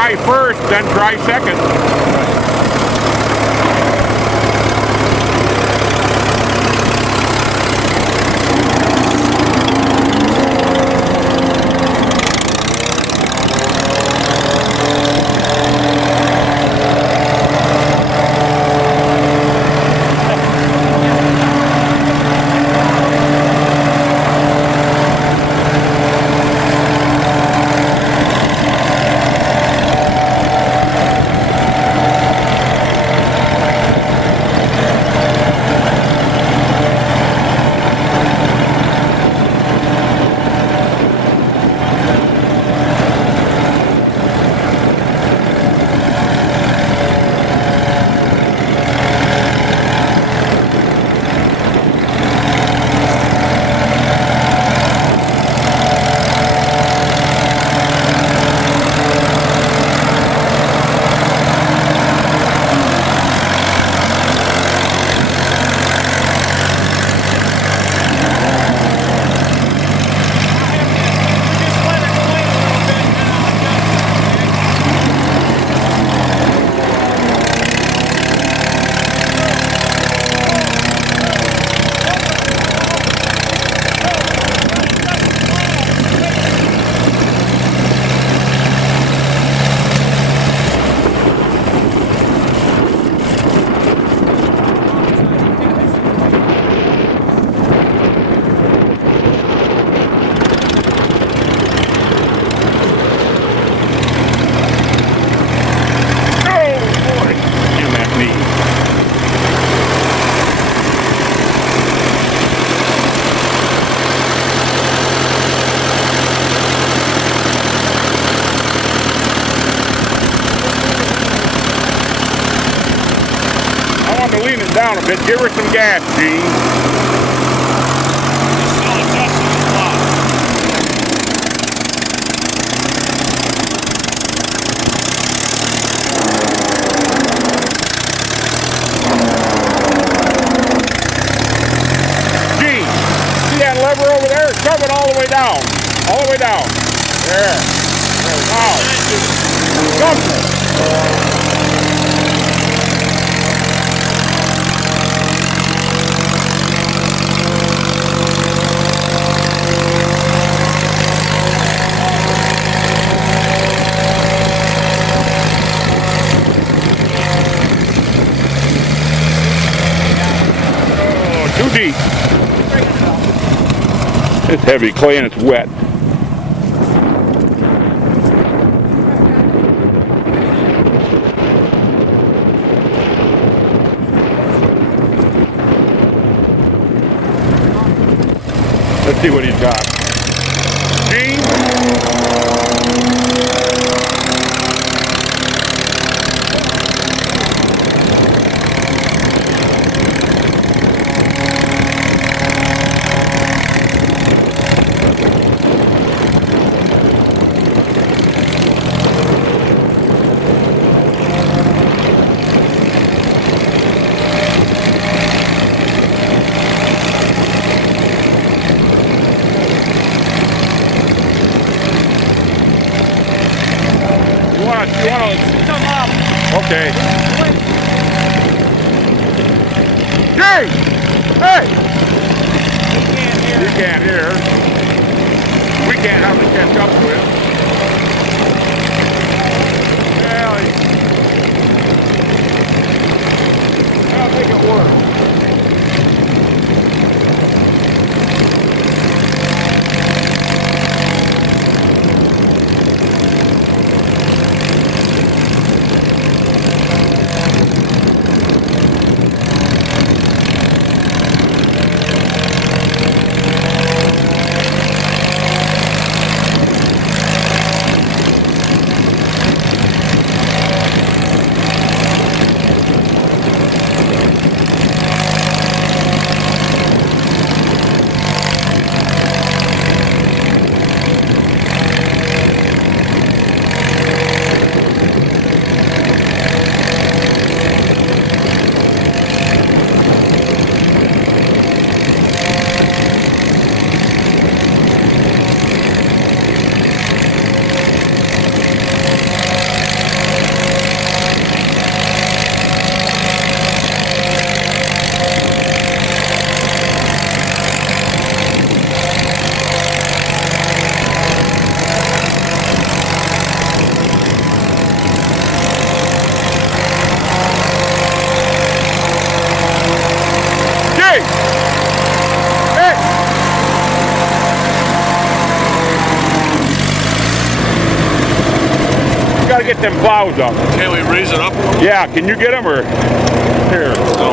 dry first, then dry second. Down a bit. Give her some gas, Gene. Gene, see that lever over there? Shove it all the way down. All the way down. There. Wow. Come. Too deep. It's heavy clay and it's wet. Let's see what he's got. Gene? You want to come up? Okay. Jay! Hey! You can't hear. We can't hardly catch up to him. Well, I'll make it work. gotta get them plows up. Can we raise it up? Yeah, can you get them or here? No.